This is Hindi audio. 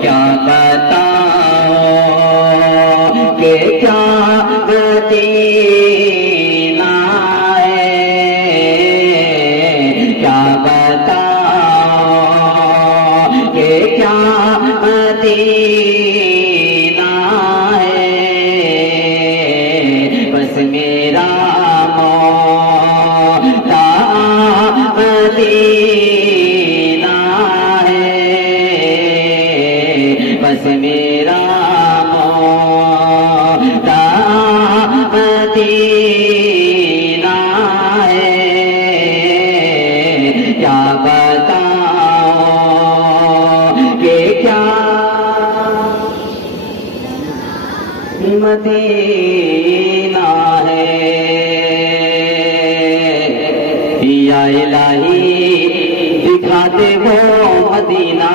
क्या बताओ कि क्या मदीना है, क्या बताओ कि क्या मदीना है। बस मेरा मौला मदीना है, बस मेरा मौला मदीना है। क्या बताओ कि क्या मदीना है। या इलाही दिखा दे वो मदीना।